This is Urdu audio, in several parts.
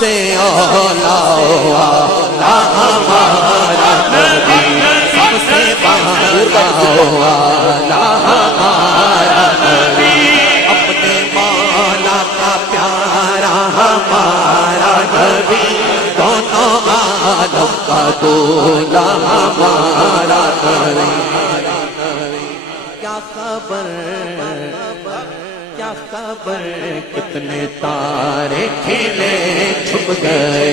سے اولا ہمارا نبی، سب سے پہلا والا ہمارا نبی، اپنے مولا کا پیارا ہمارا نبی، دونوں عالم کا دولا ہمارا نبی۔ کیا خبر کیا خبر کتنے تارے کھلے چھپ گئے،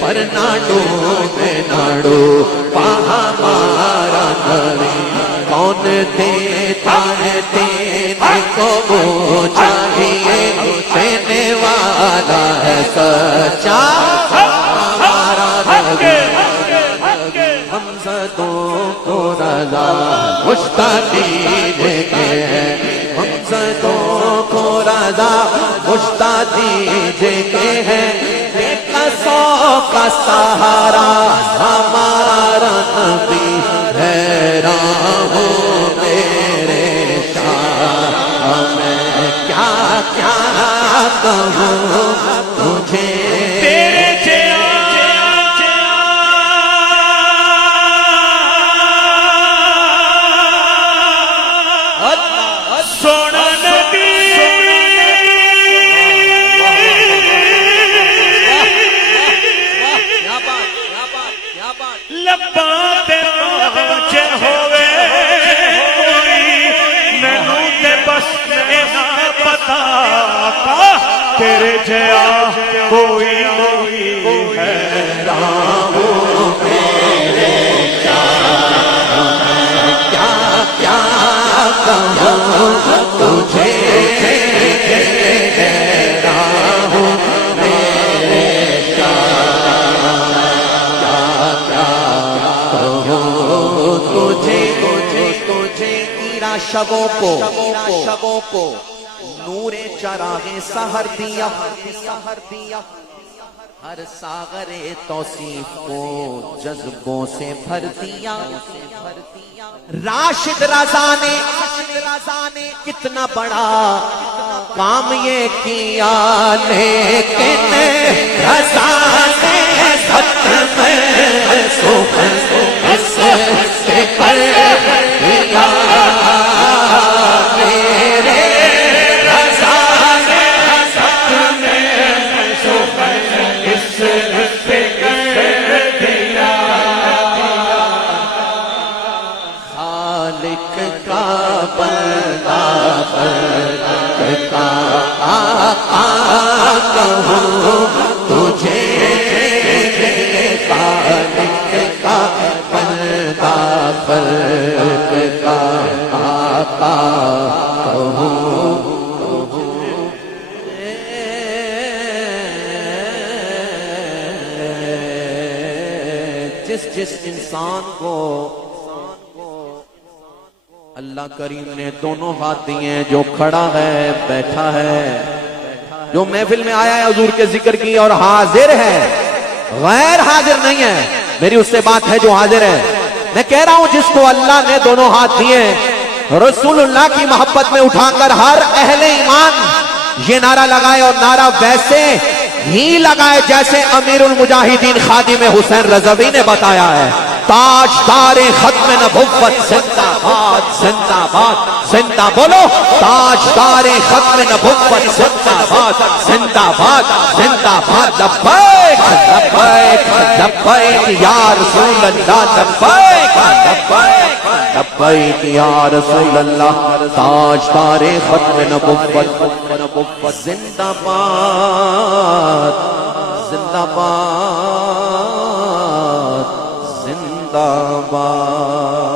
پر نہ ڈوبے نہ ڈوبا ہمارا نبی۔ کون دیتا ہے دینے کو وہ چاہیے، دینے والا ہے سچا ہمارا نبی۔ ہمزدوں کو رضا مشتاقی دیتے ہیں، ہمزدوں کو رضا مشتاقی دیتے ہیں، بے قصوں کا سہارا ہمارا نبی۔ حیران ہوں میرے شاہ میں کیا کیا کہوں تجھے، تیرے جیا کوئی نہیں ہے، حیران ہوں میرے شاہ میں کیا کیا کہوں تجھے، حیران ہوں میرے شاہ کیا کیا کہوں تجھے۔ تیرا شبوں کو نور چراغ سحر دیا، ہر ساغر توصیف کو جذبوں سے بھر دیا۔ راشد رضا نے کتنا بڑا کام یہ کیا، لیکن رضا نے ختم سکھ اس سے کر دیا۔ خالق کا بندہ خالق کا آقا کہوں تجھے، خالق کا بندہ خالق کا آقا کہوں۔ جس انسان کو اللہ کریم نے دونوں ہاتھ دیے، جو کھڑا ہے بیٹھا ہے، جو محفل میں آیا ہے حضور کے ذکر کی اور حاضر ہے، غیر حاضر نہیں ہے، میری اس سے بات ہے جو حاضر ہے۔ میں کہہ رہا ہوں جس کو اللہ نے دونوں ہاتھ دیے، رسول اللہ کی محبت میں اٹھا کر ہر اہل ایمان یہ نعرہ لگائے، اور نعرہ ویسے ہی لگائے جیسے امیر المجاہدین خادم حسین رضوی نے بتایا ہے۔ تاجدار ختم نبوت زندہ باد زندہ باد زندہ، بولو تاجدار ختم نبوت زندہ باد زندہ باد زندہ باد۔ لبیک لبیک لبیک یا رسول اللہ، لبیک لبیک لبیک یا رسول اللہ، تاجدار ختم نبوت زندہ باد زندہ باد زندہ باد۔